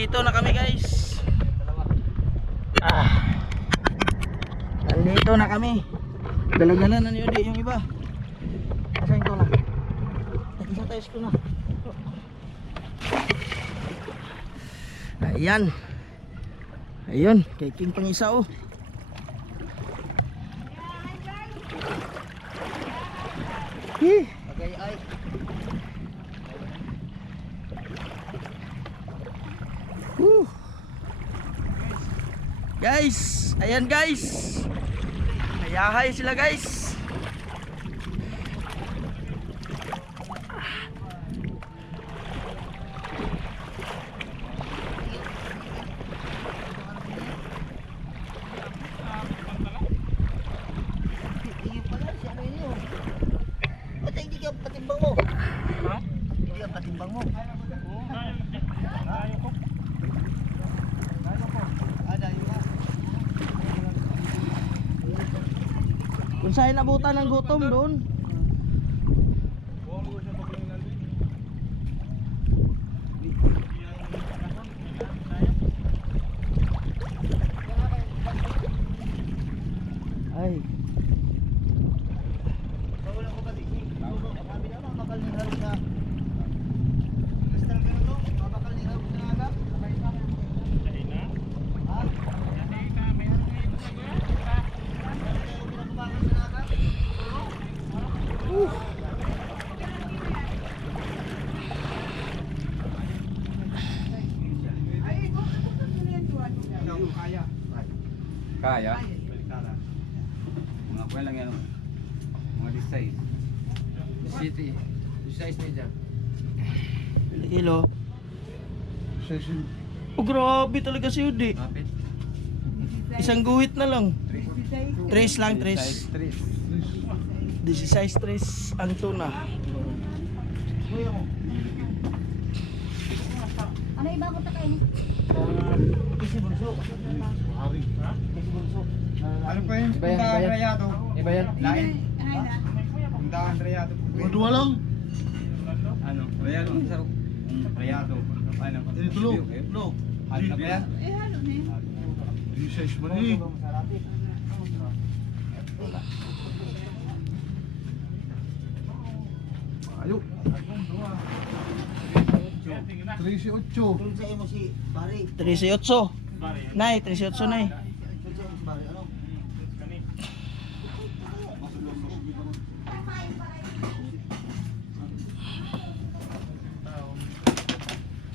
Nandito na kami guys. Nandito na kami. Dalagalan na ni Odi yung iba. Asahin ko lang. Isa tayo ko na. Ayan. Ayun, kay King pang isa oh. Okay, ay. Guys, ayan guys. Nayahay sila guys. Iyo pala, si ano yun yun? Ba't hindi ka patimbang mo? Ha? Hindi ka patimbang mo. Kung saan nabutan ng gutom doon. Ay. Kaya? Mga kuya lang yan. Mga design. City. Design na dyan. Kilo. Oh grabe talaga si Udi. Kapit. Isang guhit na lang. Tres lang, tres. Size 16 tres ang tuna. Ano iba ko ta kainin? Kasi bunso. Kasi bunso. Ano po yung Iba yan, punta iba yan. Rayado? Iba yan. Lain. Ay na. Puntaan Rayado. Dua lang. Ano? Rayado. Rayado. Ano? Tulog. Tulog. Ano na ba yan? Eh halo ni. Size man eh. Ayo. 13.8. Kung sa imo si Bari. 13.8. Nay, 13.8 nay. Kung sa imo si Bari, ano?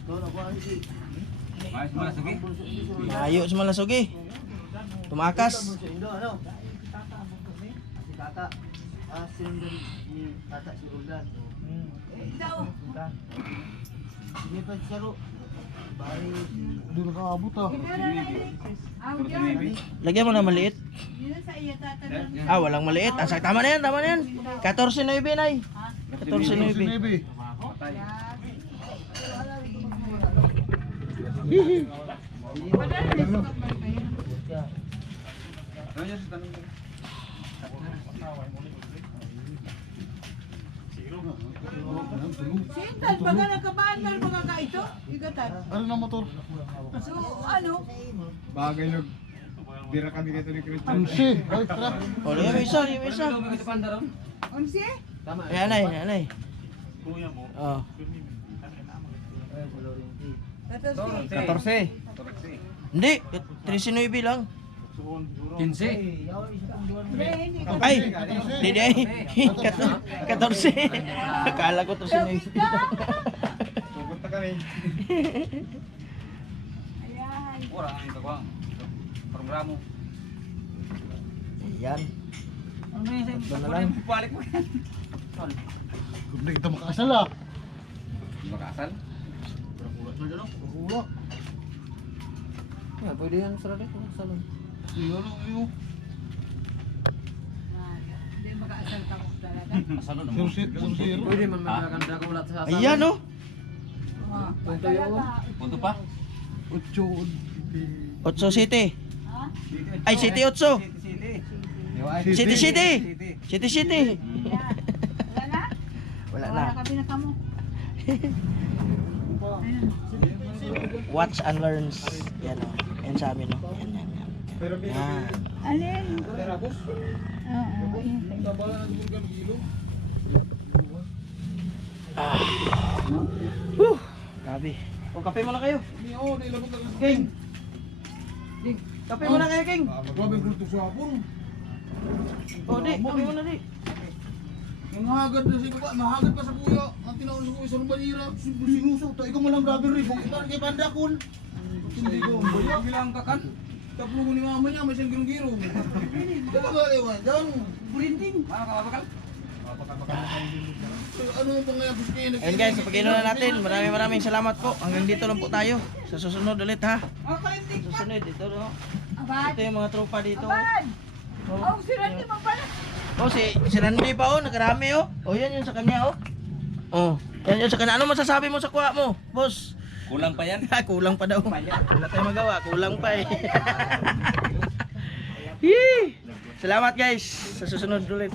Doon ako ang si. Ayos mo na, sige. Ayo sa malasog eh. Tumakas. Bunso Indo, ano? Si Tata. Sinundan ni Tata si Roldan. Daw. Sige pa si Saro. Bari. Doon ka abot ah. Aw diyan. Lagyan mo na maliit. Dito sa iya tatanan. Ah, walang maliit. Ah, tama na yan, tama na yan. 14.9 nay. 14.9. Ano yan sa tanong mo? Sintal baga nakabaan ka mga ka ito? Igatan. Ano na motor? So ano? Bagay nag... Dira kami kito ni Christian. Ansi. Ay, tara. O, yung isa, yung isa. Unsi? Ayan nay, ayan nay. Oh. Tatos. 14. Hindi, 13.9 lang. 15. Ay, hindi ay. 14. Akala ko 13.9. Tugot na kami. Ayan. Ora ang kagwang. Programo. Ayan. Ano yun? Ito na lang. Balik mo yan. Kung hindi kita makasal ah. Di makasal? Hula. Pwede yan sa radyo. Salon. Iyo, iyo. Hindi makaasal ka ko talaga. Salon Zero. Pwede man magkakanda ko ulat sa salon. Ayan oh. Punto yun. Punto pa? 8. 8 City. Ha? Ay, City 8. City City. City City. Ayan. Wala na? Wala Wala na. ka pinaka mo. Ayan. Watch and learns. Yan o. Yan sa amin o. Yan, yan, yan. Pero Yan. Alin? Terapos? Oo, yun. Tabala na kung gano'ng kilo. Grabe. O, kape muna kayo. Hindi ako, nailabot ka sa King. King. Kape muna kayo, King. Grabe ang kulto sa hapon. O, di. Kape muna, di. Mahagad na siya ba? Mahagad pa sa kuya. Ang tinaon sa kuya sa lumbanira. Sinuso. Ikaw mo lang grabe rin. Ikaw kay Pandakon. Hindi ko. Baya bilang kakan. Tapos ko ni mama niya. May siyang giro-giro. Ito ba lewan? Diyan. Bulinting. Makakabakal. Ano yung pangyayang gusto niya? Ayun guys, sa pag-inom na natin, maraming salamat po. Hanggang dito lang po tayo. Sa susunod ulit ha. Sa susunod, ito no. Abad! Ito yung mga tropa dito. Abad! Oh, Oh, si Randy mo pala. oh si Randy pa oh, nakarami oh. Oh, yan yung sa kanya oh. Oh, yan yung sa kanya. Ano masasabi mo sa kuha mo, boss? Kulang pa yan. Kulang pa daw. Wala tayong magawa, kulang pa eh. Yee! Salamat guys. Sa susunod ulit.